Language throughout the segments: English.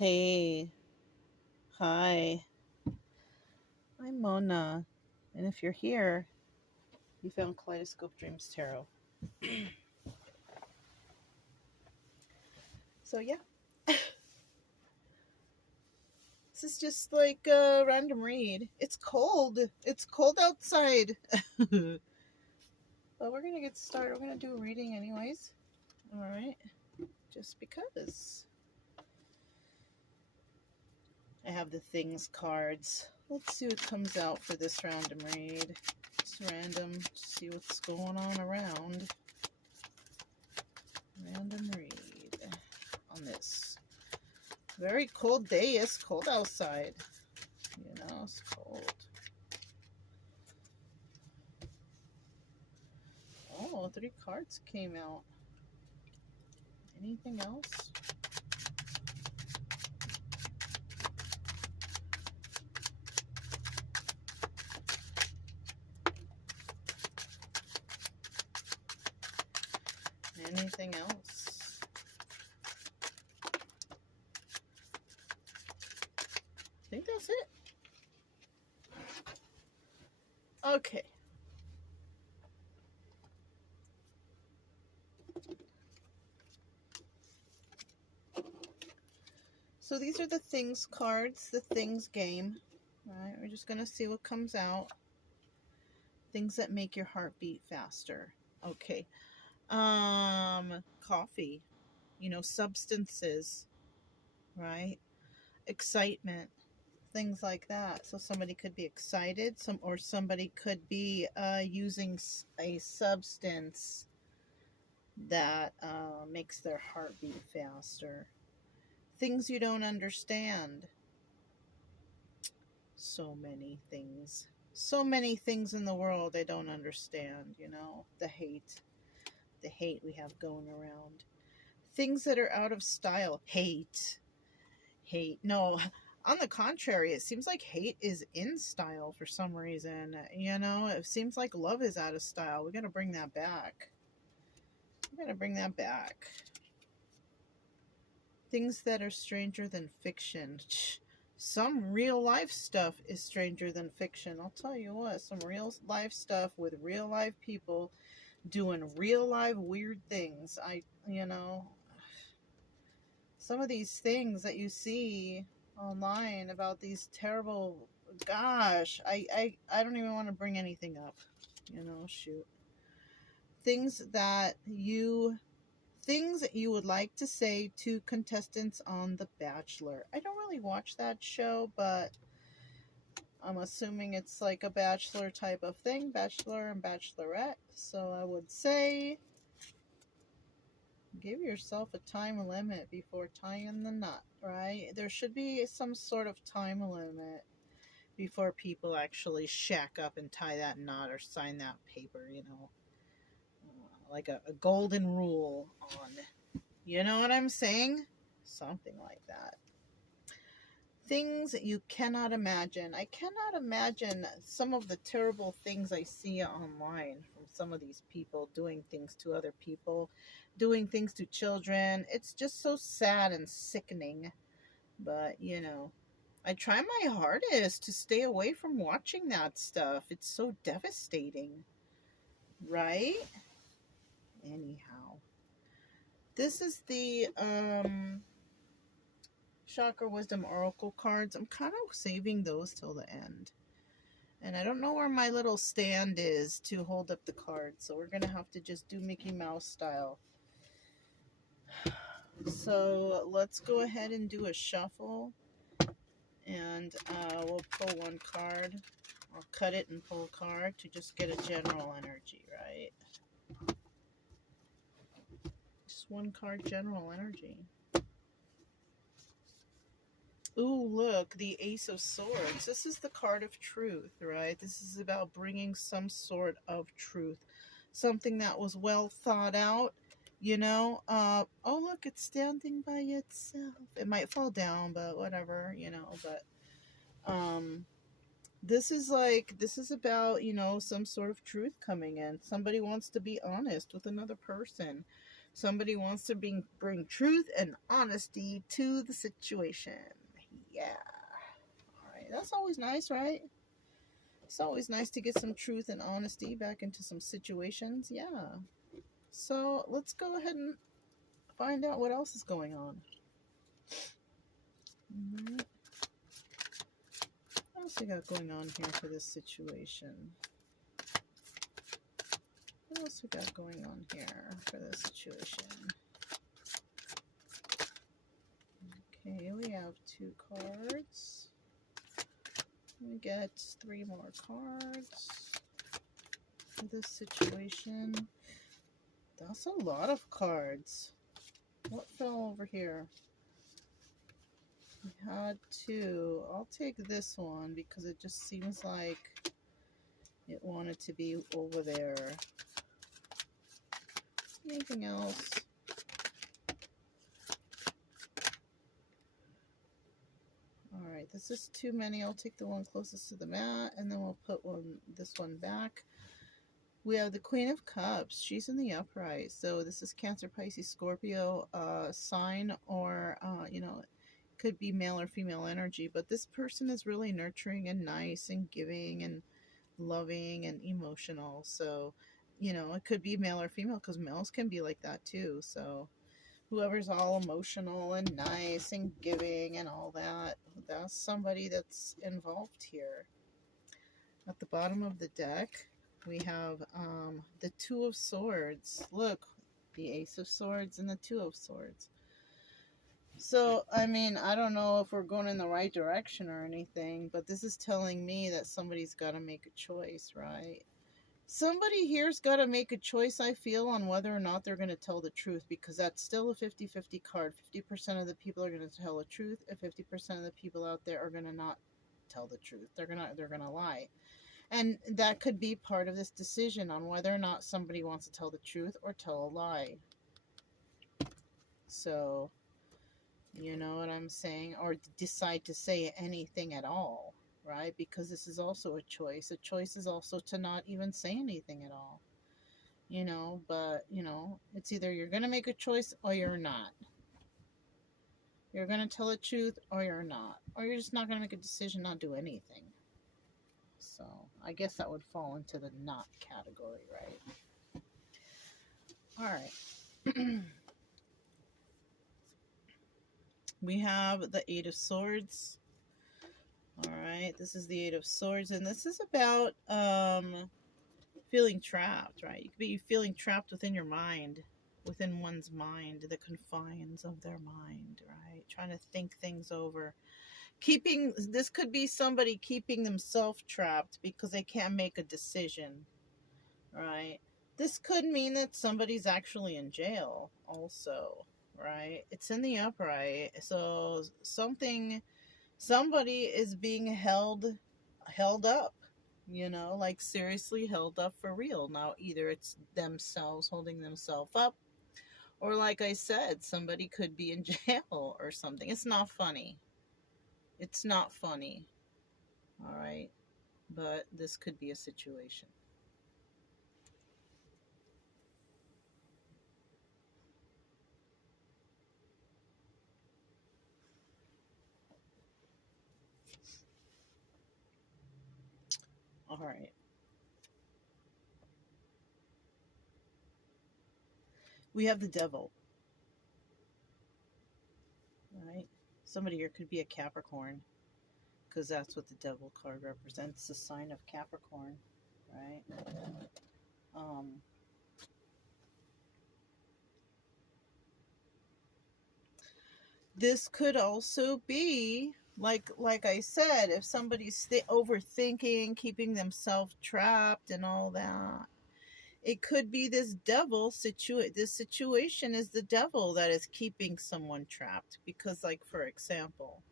Hey, hi, I'm Mona, and if you're here, you found Kaleidoscope Dreams Tarot. So, yeah, this is just like a random read. It's cold outside. But we're gonna get started. We're gonna do a reading, anyways. Alright, just because. I have the things cards. Let's see what comes out for this random read. It's random, see what's going on around. Random read on this very cold day. It's cold outside. It's cold. Oh, 3 cards came out. Anything else? Anything else? I think that's it. Okay. So these are the things cards, the things game. All right, we're just going to see what comes out. Things that make your heart beat faster. Okay. Coffee, substances, right? Excitement, things like that. So somebody could be excited, or somebody could be using a substance that makes their heart beat faster. Things you don't understand. So many things. So many things in the world I don't understand, the hate we have going around. Things that are out of style. Hate. No, on the contrary, it seems like hate is in style for some reason. It seems like love is out of style. We got to bring that back. Things that are stranger than fiction. Some real life stuff is stranger than fiction. I'll tell you what, some real life stuff with real life people doing real life weird things. Some of these things that you see online about these terrible, gosh, I don't even want to bring anything up. Shoot. Things that you would like to say to contestants on The Bachelor. I don't really watch that show, but I'm assuming it's like a Bachelor type of thing, Bachelor and Bachelorette. So I would say, give yourself a time limit before tying the knot, right? There should be some sort of time limit before people actually shack up and tie that knot or sign that paper, like a golden rule on, you know what I'm saying? Something like that. Things you cannot imagine. I cannot imagine some of the terrible things I see online from some of these people doing things to other people, doing things to children. It's just so sad and sickening. But, I try my hardest to stay away from watching that stuff. It's so devastating. Right? Anyhow. This is the Chakra Wisdom Oracle cards. I'm kind of saving those till the end. And I don't know where my little stand is to hold up the cards, so we're going to have to just do Mickey Mouse style. So let's go ahead and do a shuffle. And we'll pull one card. I'll cut it and pull a card to just get a general energy, right? Just one card, general energy. Ooh, look, the Ace of Swords. This is the card of truth, right? This is about bringing some sort of truth. Something that was well thought out, oh, look, it's standing by itself. It might fall down, but whatever, but this is about, some sort of truth coming in. Somebody wants to be honest with another person. Somebody wants to bring truth and honesty to the situation. Yeah. All right. That's always nice, right? It's always nice to get some truth and honesty back into some situations. Yeah. So let's go ahead and find out what else is going on. What else we got going on here for this situation? What else we got going on here for this situation? Okay, we have 2 cards. We get 3 more cards for this situation. That's a lot of cards. What fell over here? We had 2. I'll take this one because it just seems like it wanted to be over there. Anything else? Alright, this is too many. I'll take the one closest to the mat, and then we'll put this one back. We have the Queen of Cups. She's in the upright. So this is Cancer, Pisces, Scorpio sign, or, you know, could be male or female energy. But this person is really nurturing and nice and giving and loving and emotional. So, you know, it could be male or female because males can be like that too. So whoever's all emotional and nice and giving and all that, that's somebody that's involved here. At the bottom of the deck, we have the 2 of Swords. Look, the Ace of Swords and the 2 of Swords. So, I mean, I don't know if we're going in the right direction or anything, but this is telling me that somebody's got to make a choice, right? Somebody here's got to make a choice, I feel, on whether or not they're going to tell the truth, because that's still a 50-50 card. 50% of the people are going to tell the truth, and 50% of the people out there are going to not tell the truth. They're going to lie. And that could be part of this decision on whether or not somebody wants to tell the truth or tell a lie. So, you know what I'm saying? Or decide to say anything at all, right? Because this is also a choice. A choice is also to not even say anything at all. You know, but, you know, it's either you're going to make a choice or you're not. You're going to tell the truth or you're not. Or you're just not going to make a decision, not do anything. So, I guess that would fall into the not category, right? Alright. We have the 8 of Swords. Alright, this is the 8 of Swords, and this is about feeling trapped, right? You could be feeling trapped within your mind, within one's mind, the confines of their mind, right? Trying to think things over. This could be somebody keeping themselves trapped because they can't make a decision, right? This could mean that somebody's actually in jail also, right? It's in the upright. So somebody is being held up, you know, like seriously held up for real. Now, either it's themselves holding themselves up, or like I said, somebody could be in jail or something. It's not funny. It's not funny. All right. But this could be a situation. All right. We have the Devil. Right? Somebody here could be a Capricorn, because that's what the Devil card represents, the sign of Capricorn, right? This could also be, like I said, if somebody's overthinking, keeping themselves trapped and all that, it could be this devil this situation is the devil that is keeping someone trapped. Because, like, for example,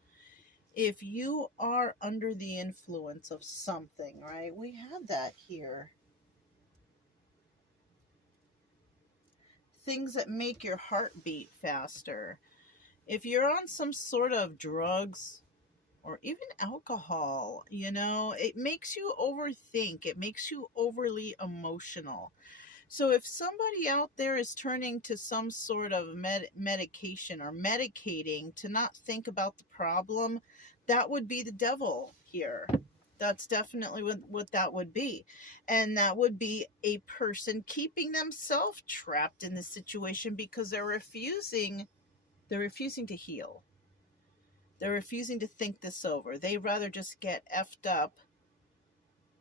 if you are under the influence of something, right? We had that here. Things that make your heart beat faster. If you're on some sort of drugs or even alcohol, you know, it makes you overthink. It makes you overly emotional. So if somebody out there is turning to some sort of medication or medicating to not think about the problem, that would be the devil here. That's definitely what that would be. And that would be a person keeping themselves trapped in this situation because they're refusing to heal. They're refusing to think this over. They'd rather just get effed up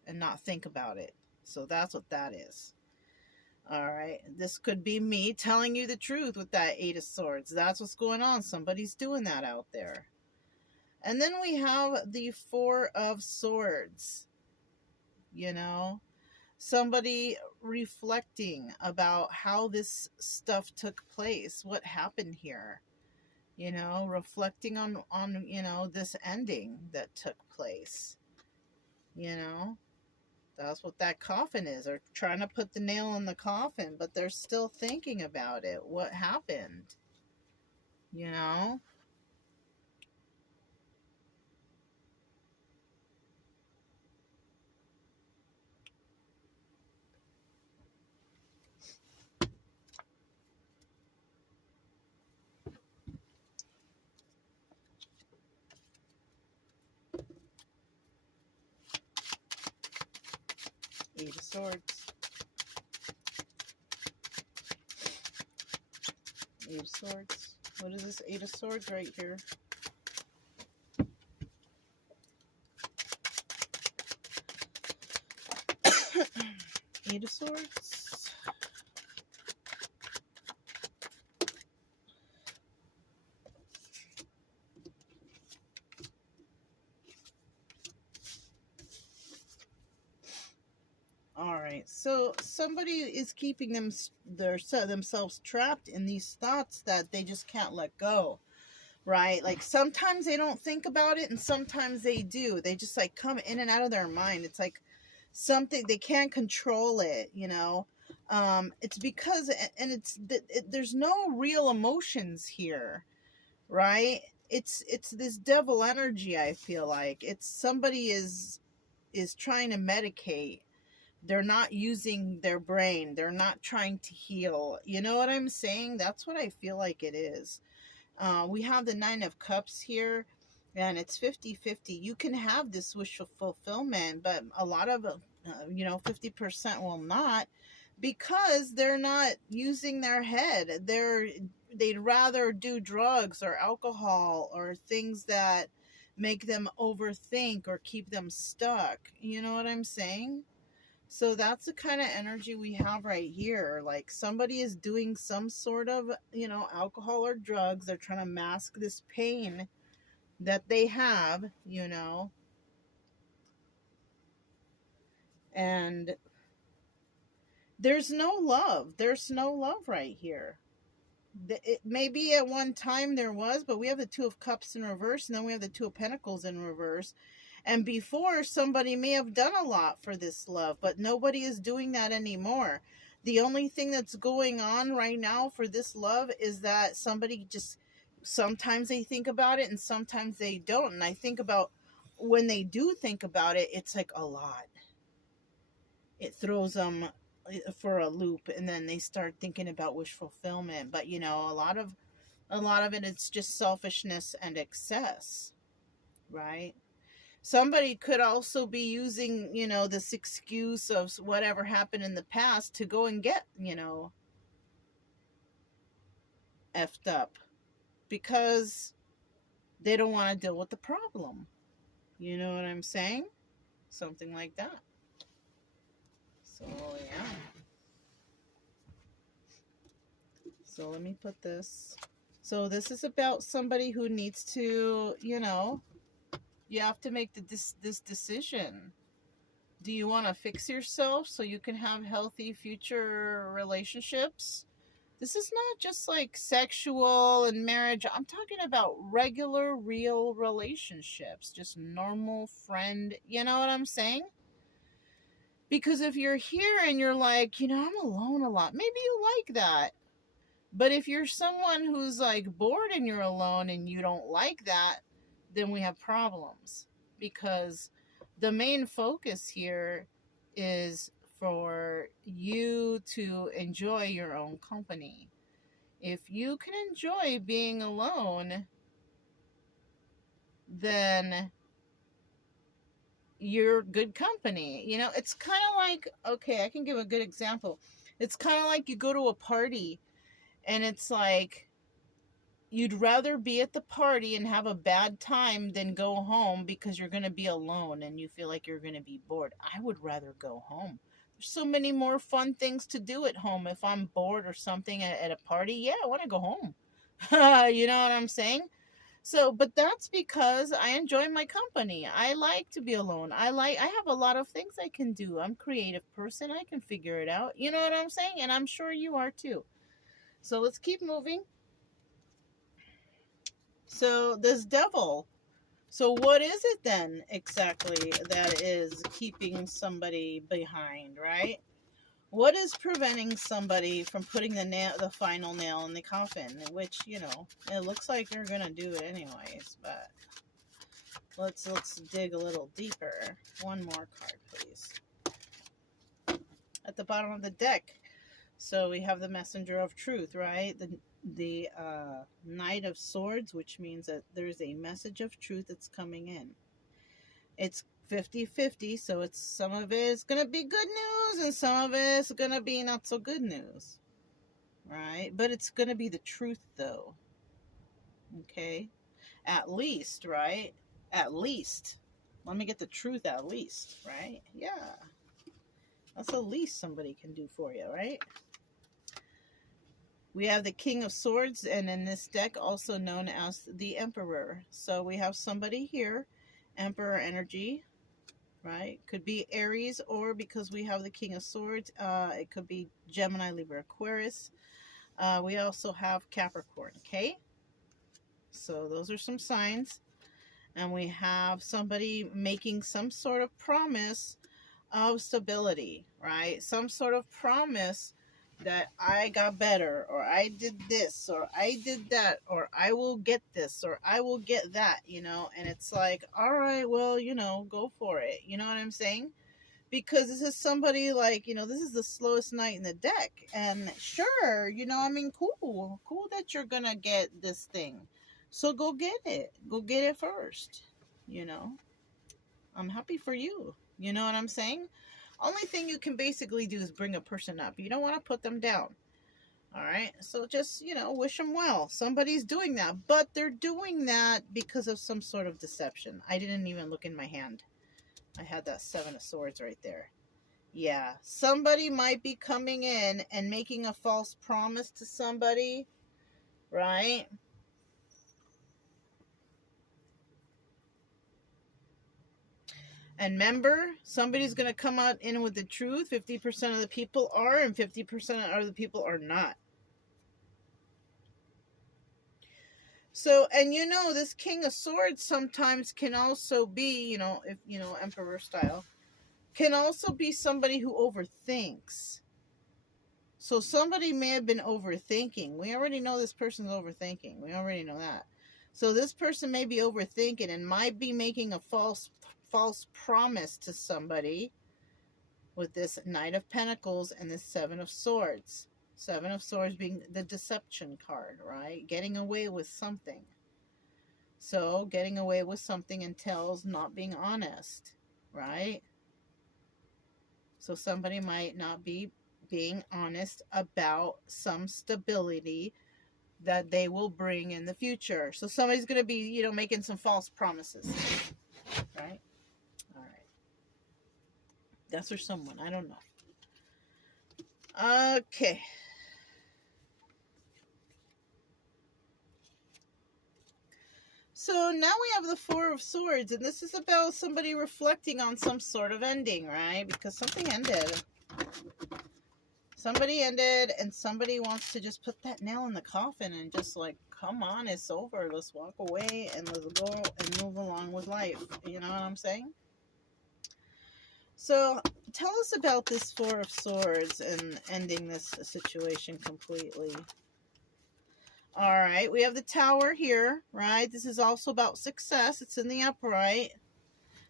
and not think about it. So that's what that is. All right. This could be me telling you the truth with that Eight of Swords. That's what's going on. Somebody's doing that out there. And then we have the Four of Swords. You know, somebody reflecting about how this stuff took place, what happened here. You know, reflecting on this ending that took place. You know, that's what that coffin is. They're trying to put the nail in the coffin, but they're still thinking about it. What happened? You know? Eight of Swords. Eight of Swords. What is this Eight of Swords right here? Eight of Swords. All right, so somebody is keeping themselves trapped in these thoughts that they just can't let go, right? Like sometimes they don't think about it and sometimes they do. They just like come in and out of their mind. It's like something, they can't control it, you know? It's because, and there's no real emotions here, right? It's this devil energy, I feel like. It's somebody is trying to medicate. They're not using their brain. They're not trying to heal. You know what I'm saying? That's what I feel like it is. We have the Nine of Cups here, and it's 50-50. You can have this wish fulfillment, but a lot of, 50% will not, because they're not using their head. They'd rather do drugs or alcohol or things that make them overthink or keep them stuck. You know what I'm saying? So that's the kind of energy we have right here. Like somebody is doing some sort of, alcohol or drugs. They're trying to mask this pain that they have, and there's no love. There's no love right here. Maybe at one time there was, but we have the Two of Cups in reverse, and then we have the Two of Pentacles in reverse. And before, somebody may have done a lot for this love, but nobody is doing that anymore. The only thing that's going on right now for this love is that somebody just, sometimes they think about it and sometimes they don't. And I think about when they do think about it, it's like a lot. It throws them for a loop, and then they start thinking about wish fulfillment. But a lot of it, it's just selfishness and excess, right? Somebody could also be using, this excuse of whatever happened in the past to go and get, effed up because they don't want to deal with the problem. You know what I'm saying? Something like that. So, yeah. So let me put this. So this is about somebody who needs to, you have to make this decision. Do you want to fix yourself so you can have healthy future relationships? This is not just like sexual and marriage. I'm talking about regular, real relationships. Just normal friend. You know what I'm saying? Because if you're here and you're like, I'm alone a lot, maybe you like that. But if you're someone who's like bored and you're alone and you don't like that, then we have problems, because the main focus here is for you to enjoy your own company. If you can enjoy being alone, then you're good company. You know, it's kind of like, okay, I can give a good example. It's kind of like you go to a party and it's like you'd rather be at the party and have a bad time than go home because you're going to be alone and you feel like you're going to be bored. I would rather go home. There's so many more fun things to do at home. If I'm bored or something at a party, yeah, I want to go home. You know what I'm saying? So, but that's because I enjoy my company. I like to be alone. I have a lot of things I can do. I'm a creative person. I can figure it out. You know what I'm saying? And I'm sure you are too. So let's keep moving. So this devil. So what is it then exactly that is keeping somebody behind, right? What is preventing somebody from putting the final nail in the coffin? Which, you know, it looks like you're gonna do it anyways, but let's dig a little deeper. One more card, please. At the bottom of the deck, so we have the Messenger of Truth, right? The Knight of Swords, which means that there's a message of truth that's coming in. It's 50-50, so it's some of it is going to be good news and some of it is going to be not so good news, right? But it's going to be the truth, though, okay? At least, right? At least. Let me get the truth at least, right? Yeah. That's the least somebody can do for you, right? We have the King of Swords, and in this deck, also known as the Emperor. So we have somebody here, Emperor energy, right? Could be Aries, or because we have the King of Swords, it could be Gemini, Libra, Aquarius. We also have Capricorn, okay? So those are some signs. And we have somebody making some sort of promise of stability, right? Some sort of promise that I got better, or I did this, or I did that, or I will get this, or I will get that, you know? And it's like, all right, well, you know, go for it. You know what I'm saying? Because this is somebody like, you know, this is the slowest knight in the deck. And sure, you know, I mean, cool that you're gonna get this thing. So go get it. Go get it first, you know? I'm happy for you. You know what I'm saying? Only thing you can basically do is bring a person up. You don't want to put them down. All right? So just, you know, wish them well. Somebody's doing that. But they're doing that because of some sort of deception. I didn't even look in my hand. I had that 7 of Swords right there. Yeah. Somebody might be coming in and making a false promise to somebody. Right? And remember, somebody's going to come out in with the truth. 50% of the people are, and 50% of the people are not. So, and you know, this King of Swords sometimes can also be, you know, if you know, Emperor style, can also be somebody who overthinks. So somebody may have been overthinking. We already know this person's overthinking. We already know that. So this person may be overthinking and might be making a false promise to somebody with this Knight of Pentacles and this 7 of Swords. 7 of Swords being the deception card, right? Getting away with something. So getting away with something entails not being honest, right? So somebody might not be being honest about some stability that they will bring in the future. So somebody's going to be, you know, making some false promises, right? All right. That's for someone. I don't know. Okay. So now we have the 4 of Swords, and this is about somebody reflecting on some sort of ending, right? Because something ended. Somebody ended, and somebody wants to just put that nail in the coffin and just like, come on, it's over. Let's walk away and let's go and move along with life. You know what I'm saying? So tell us about this 4 of Swords and ending this situation completely. All right, we have the Tower here, right? This is also about success. It's in the upright.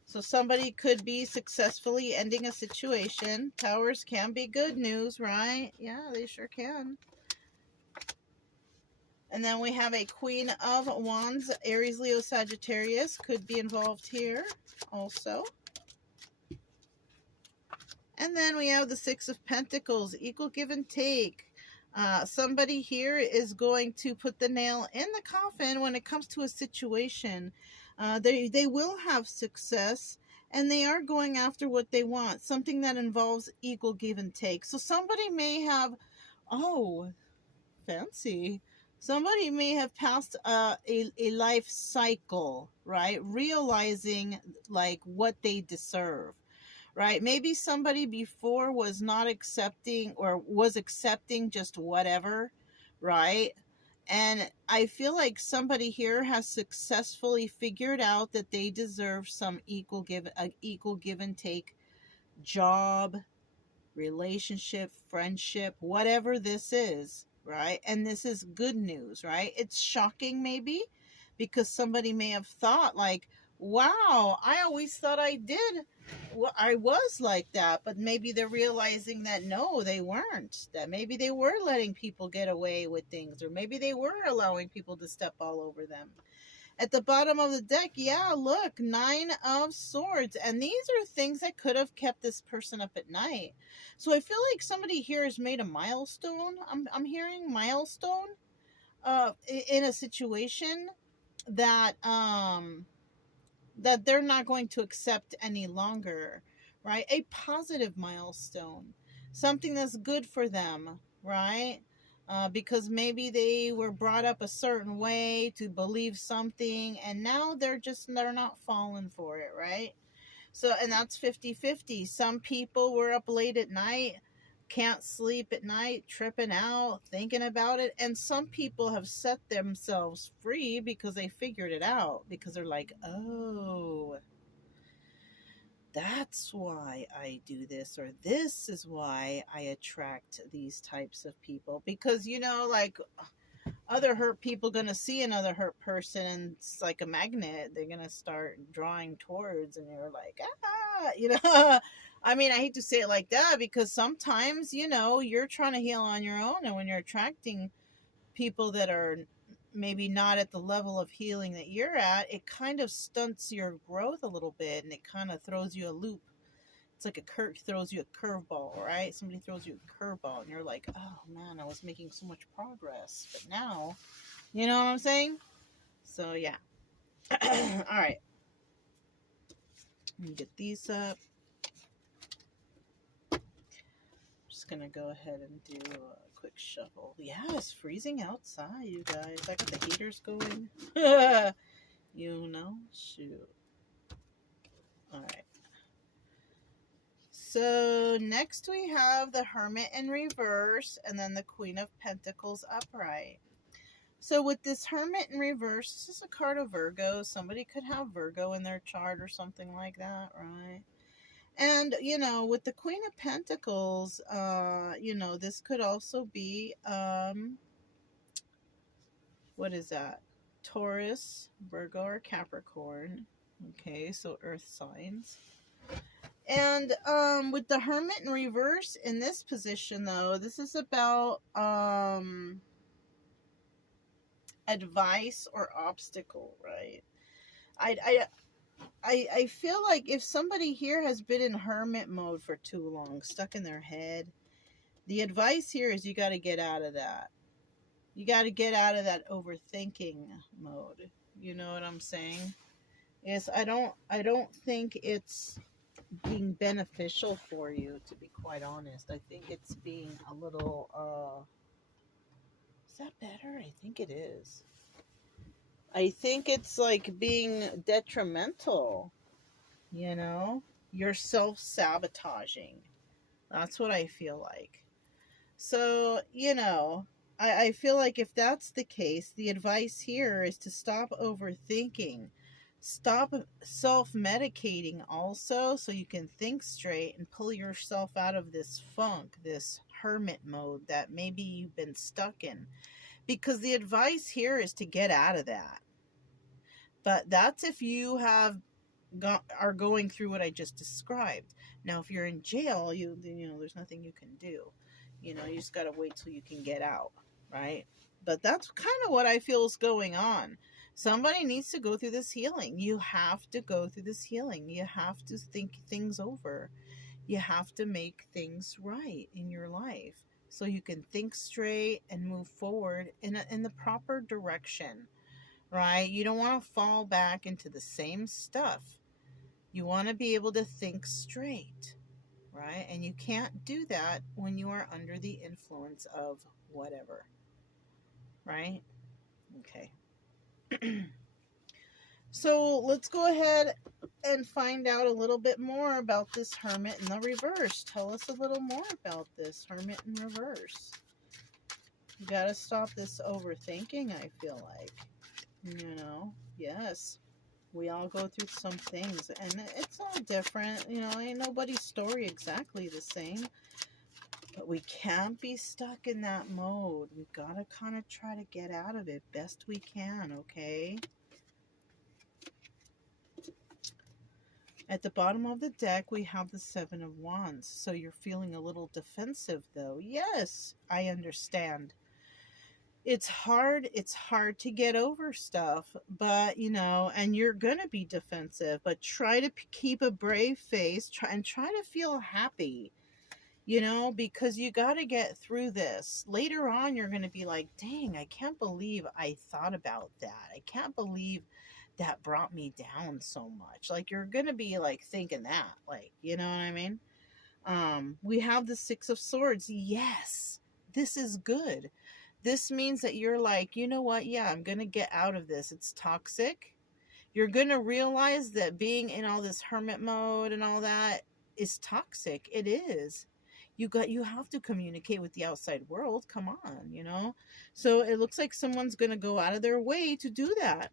So somebody could be successfully ending a situation. Towers can be good news, right? Yeah, they sure can. And then we have a Queen of Wands, Aries, Leo, Sagittarius could be involved here also. And then we have the Six of Pentacles, equal give and take. Somebody here is going to put the nail in the coffin when it comes to a situation. They will have success, and they are going after what they want, something that involves equal give and take. So somebody may have, oh, fancy. Somebody may have passed a life cycle, right? Realizing like what they deserve, right? Maybe somebody before was not accepting or was accepting just whatever, right? And I feel like somebody here has successfully figured out that they deserve some equal give and take, job, relationship, friendship, whatever this is, right? And this is good news, right? It's shocking maybe because somebody may have thought like, wow, I always thought I was like that, but maybe they're realizing that no, they weren't, that maybe they were letting people get away with things, or maybe they were allowing people to step all over them. At the bottom of the deck, yeah, look, 9 of Swords. And these are things that could have kept this person up at night. So I feel like somebody here has made a milestone. I'm hearing milestone in a situation that that they're not going to accept any longer, right? A positive milestone, something that's good for them, right? Because maybe they were brought up a certain way to believe something, and now they're not falling for it, right? So, and that's 50-50. Some people were up late at night, can't sleep at night, tripping out, thinking about it, and some people have set themselves free because they figured it out, because they're like, oh, that's why I do this, or this is why I attract these types of people. Because, you know, like other hurt people gonna see another hurt person, and it's like a magnet. They're gonna start drawing towards, and you're like, ah, you know. I mean, I hate to say it like that, because sometimes, you know, you're trying to heal on your own, and when you're attracting people that are maybe not at the level of healing that you're at, it kind of stunts your growth a little bit, and it kind of throws you a loop. It's like throws you a curveball, right? Somebody throws you a curveball, and you're like, oh man, I was making so much progress, but now, you know what I'm saying? So yeah. All right. Let me get these up. Just gonna go ahead and do a quick shuffle. Yeah, it's freezing outside, you guys. I got the heaters going. You know, shoot. All right. So next we have the Hermit in reverse, and then the Queen of Pentacles upright. So with this Hermit in reverse, this is a card of Virgo. Somebody could have Virgo in their chart or something like that, right? And, you know, with the Queen of Pentacles, you know, this could also be, what is that? Taurus, Virgo, or Capricorn. Okay, so earth signs. And with the Hermit in reverse in this position, though, this is about advice or obstacle, right? I feel like if somebody here has been in hermit mode for too long, stuck in their head, the advice here is you got to get out of that. You got to get out of that overthinking mode. You know what I'm saying? Yes, I don't think it's being beneficial for you, to be quite honest. I think it's being a little is that better? I think it is. I think it's like being detrimental, you know? You're self-sabotaging. That's what I feel like. So, you know, I feel like if that's the case, the advice here is to stop overthinking. Stop self-medicating also, so you can think straight and pull yourself out of this funk, this hermit mode that maybe you've been stuck in. Because the advice here is to get out of that. But that's if you have are going through what I just described. Now, if you're in jail, you know, there's nothing you can do. You know, you just got to wait till you can get out, right? But that's kind of what I feel is going on. Somebody needs to go through this healing. You have to go through this healing. You have to think things over. You have to make things right in your life so you can think straight and move forward in the proper direction, right? You don't want to fall back into the same stuff. You want to be able to think straight, right? And you can't do that when you are under the influence of whatever, right? Okay. So let's go ahead and find out a little bit more about this Hermit in the reverse. Tell us a little more about this Hermit in reverse. You gotta stop this overthinking, I feel like. You know, yes. We all go through some things, and it's all different. You know, ain't nobody's story exactly the same. But we can't be stuck in that mode. We gotta kind of try to get out of it best we can, okay? At the bottom of the deck, we have the Seven of Wands. So you're feeling a little defensive, though. Yes, I understand. It's hard to get over stuff, but you know, and you're gonna be defensive, but try to keep a brave face, try to feel happy, you know, because you got to get through this. Later on, you're gonna be like, dang, I can't believe I thought about that. I can't believe that brought me down so much. Like, you're gonna be like thinking that, like, you know what I mean? We have the Six of Swords. Yes, this is good. This means that you're like, you know what? Yeah, I'm going to get out of this. It's toxic. You're going to realize that being in all this hermit mode and all that is toxic. It is. You have to communicate with the outside world. Come on, you know? So it looks like someone's going to go out of their way to do that.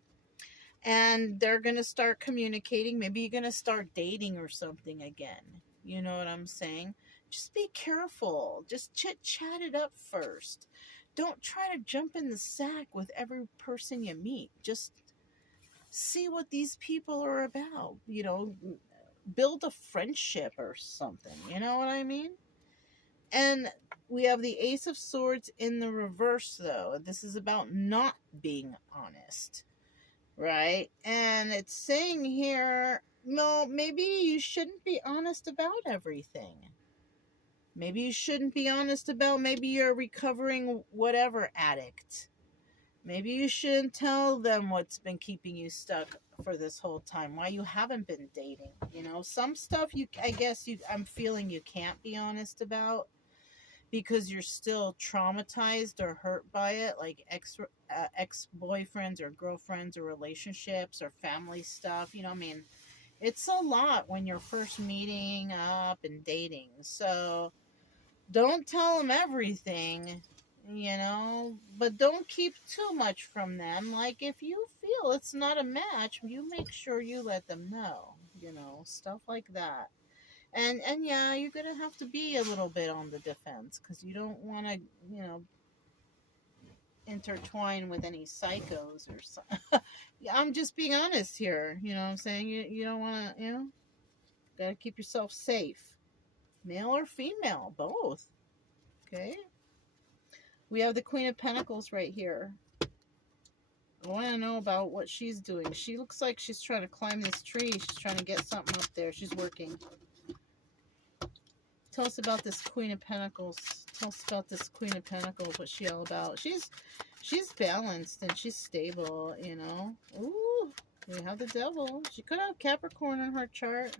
And they're going to start communicating. Maybe you're going to start dating or something again. You know what I'm saying? Just be careful. Just chit-chat it up first. Don't try to jump in the sack with every person you meet. Just see what these people are about. You know, build a friendship or something. You know what I mean? And we have the Ace of Swords in the reverse, though. This is about not being honest, right? And it's saying here, no, maybe you shouldn't be honest about everything. Maybe you shouldn't be honest about, maybe you're a recovering whatever addict. Maybe you shouldn't tell them what's been keeping you stuck for this whole time, why you haven't been dating. You know, some stuff I'm feeling you can't be honest about because you're still traumatized or hurt by it, like ex-boyfriends or girlfriends or relationships or family stuff. You know, I mean, it's a lot when you're first meeting up and dating. So don't tell them everything, you know, but don't keep too much from them. Like, if you feel it's not a match, you make sure you let them know, you know, stuff like that. And yeah, you're going to have to be a little bit on the defense because you don't want to, you know, intertwine with any psychos or something. Yeah, I'm just being honest here, you know what I'm saying? You don't want to, you know, got to keep yourself safe. Male or female, both. Okay. We have the Queen of Pentacles right here. I want to know about what she's doing. She looks like she's trying to climb this tree. She's trying to get something up there. She's working. Tell us about this Queen of Pentacles. Tell us about this Queen of Pentacles. What's she all about? She's balanced and she's stable, you know. Ooh, we have the Devil. She could have Capricorn in her chart.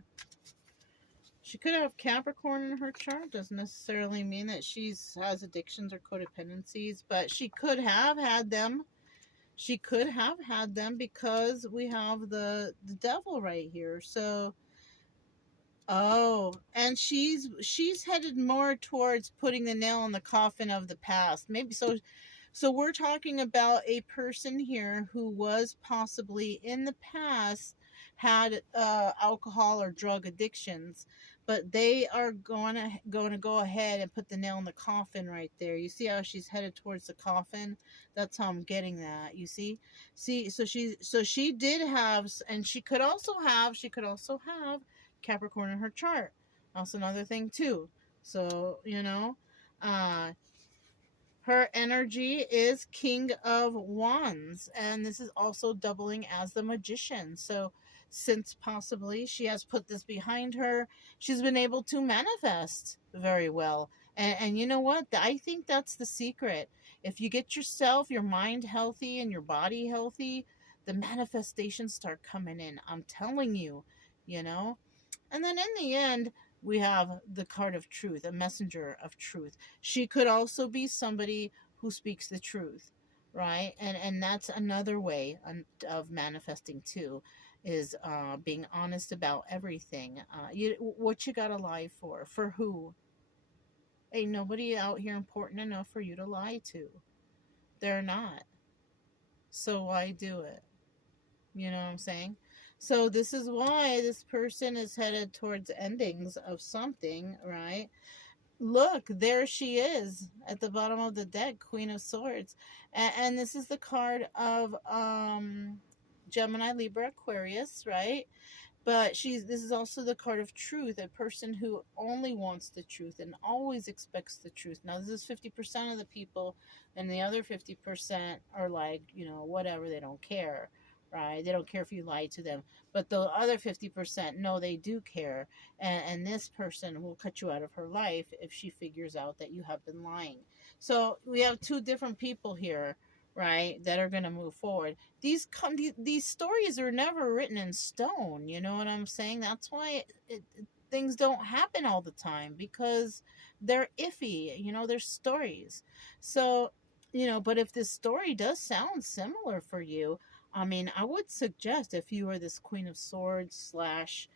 She could have Capricorn in her chart. Doesn't necessarily mean that she has addictions or codependencies, but she could have had them. She could have had them because we have the Devil right here. So, oh, and she's headed more towards putting the nail in the coffin of the past. Maybe so. So we're talking about a person here who was possibly in the past had alcohol or drug addictions, but they are going to go ahead and put the nail in the coffin right there. You see how she's headed towards the coffin? That's how I'm getting that. You see, so she did have, and she could also have Capricorn in her chart. That's another thing too. So uh her energy is King of Wands, and this is also doubling as the Magician. So, since possibly she has put this behind her, she's been able to manifest very well. And you know what? I think that's the secret. If you get your mind healthy and your body healthy, the manifestations start coming in. I'm telling you, you know? And then in the end, we have the card of truth, a messenger of truth. She could also be somebody who speaks the truth, right? And that's another way of manifesting too, is being honest about everything. What you got to lie for who? Ain't nobody out here important enough for you to lie to. They're not. So why do it? You know what I'm saying? So this is why this person is headed towards endings of something, right? Look, there she is at the bottom of the deck, Queen of Swords. And this is the card of Gemini, Libra, Aquarius, right? But this is also the card of truth, a person who only wants the truth and always expects the truth. Now, this is 50% of the people, and the other 50% are like, whatever, they don't care, right? They don't care if you lie to them. But the other 50%, no, they do care. And this person will cut you out of her life if she figures out that you have been lying. So we have two different people here, right, that are going to move forward. These stories are never written in stone. You know what I'm saying? That's why things don't happen all the time, because they're iffy. They're stories. So, but if this story does sound similar for you, I mean, I would suggest, if you are this Queen of Swords slash,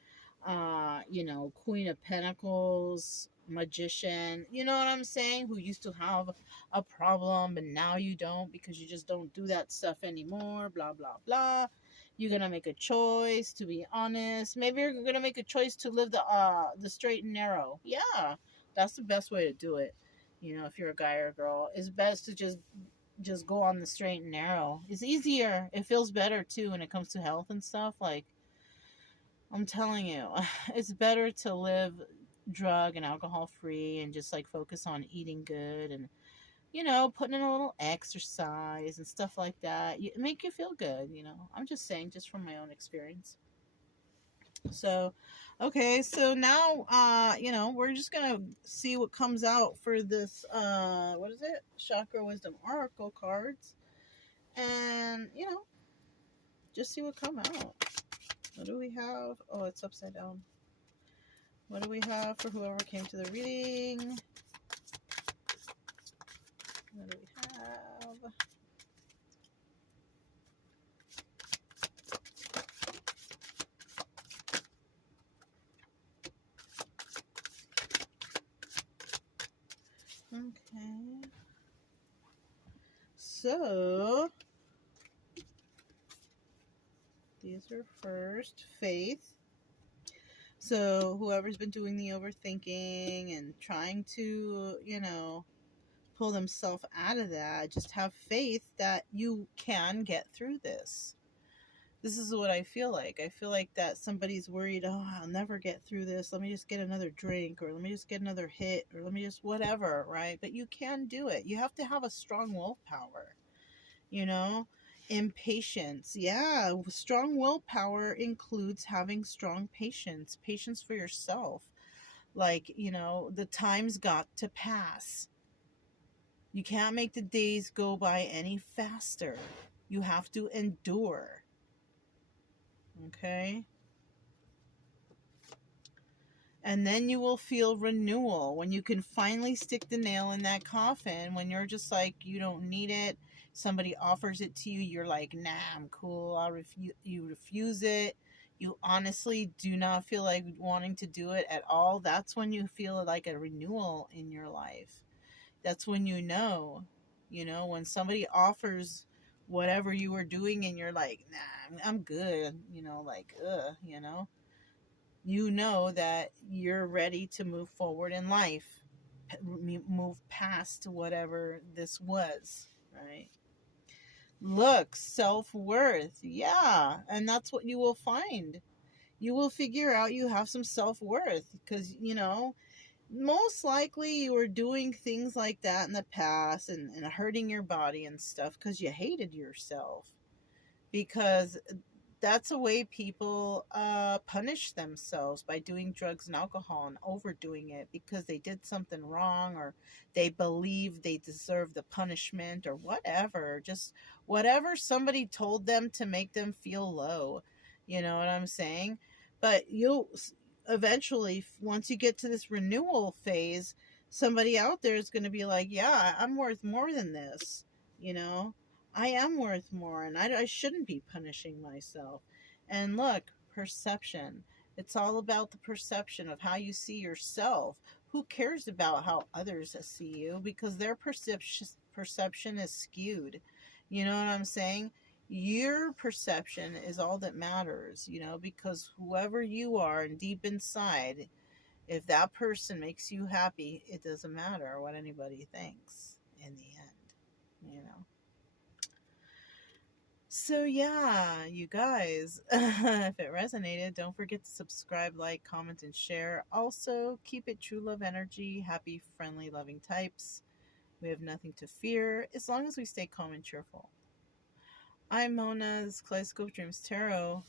Queen of Pentacles, Magician, you know what I'm saying, who used to have a problem and now you don't, because you just don't do that stuff anymore, blah blah blah. You're gonna make a choice to be honest. Maybe you're gonna make a choice to live the straight and narrow. Yeah, that's the best way to do it. If you're a guy or a girl, it's best to just go on the straight and narrow. It's easier. It feels better too when it comes to health and stuff. Like, I'm telling you, it's better to live drug and alcohol free and just like focus on eating good and putting in a little exercise and stuff like that. Make you feel good. I'm just saying, just from my own experience. So okay, so now we're just gonna see what comes out for this what is it, Chakra Wisdom Oracle cards, and just see what come out. What do we have? Oh, it's upside down. What do we have for whoever came to the reading? What do we have? Okay. So these are first faith. So whoever's been doing the overthinking and trying to, pull themselves out of that, just have faith that you can get through this. This is what I feel like. I feel like that somebody's worried, oh, I'll never get through this. Let me just get another drink, or let me just get another hit, or let me just whatever, right? But you can do it. You have to have a strong willpower, Impatience. Yeah, strong willpower includes having strong patience for yourself. Like, the time's got to pass. You can't make the days go by any faster. You have to endure. Okay? And then you will feel renewal when you can finally stick the nail in that coffin, when you're just like, you don't need it. Somebody offers it to you, you're like, nah, I'm cool. You refuse it. You honestly do not feel like wanting to do it at all. That's when you feel like a renewal in your life. That's when when somebody offers whatever you were doing and you're like, nah, I'm good, You know that you're ready to move forward in life, move past whatever this was, right? Look, self-worth. Yeah, and that's what you will find. You will figure out you have some self-worth because, most likely you were doing things like that in the past and hurting your body and stuff because you hated yourself. Because that's a way people punish themselves, by doing drugs and alcohol and overdoing it because they did something wrong, or they believe they deserve the punishment, or whatever. Just whatever somebody told them to make them feel low. You know what I'm saying? But you'll eventually, once you get to this renewal phase, somebody out there is going to be like, yeah, I'm worth more than this. You know, I am worth more, and I shouldn't be punishing myself. And look, perception. It's all about the perception of how you see yourself. Who cares about how others see you? Because their perception is skewed. You know what I'm saying? Your perception is all that matters, because whoever you are and deep inside, if that person makes you happy, it doesn't matter what anybody thinks in the end. So yeah, you guys, if it resonated, don't forget to subscribe, like, comment, and share. Also, keep it true love energy, happy, friendly, loving types. We have nothing to fear as long as we stay calm and cheerful. I'm Mona's Kaleidoscope Dreams Tarot,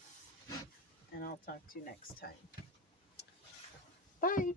and I'll talk to you next time. Bye.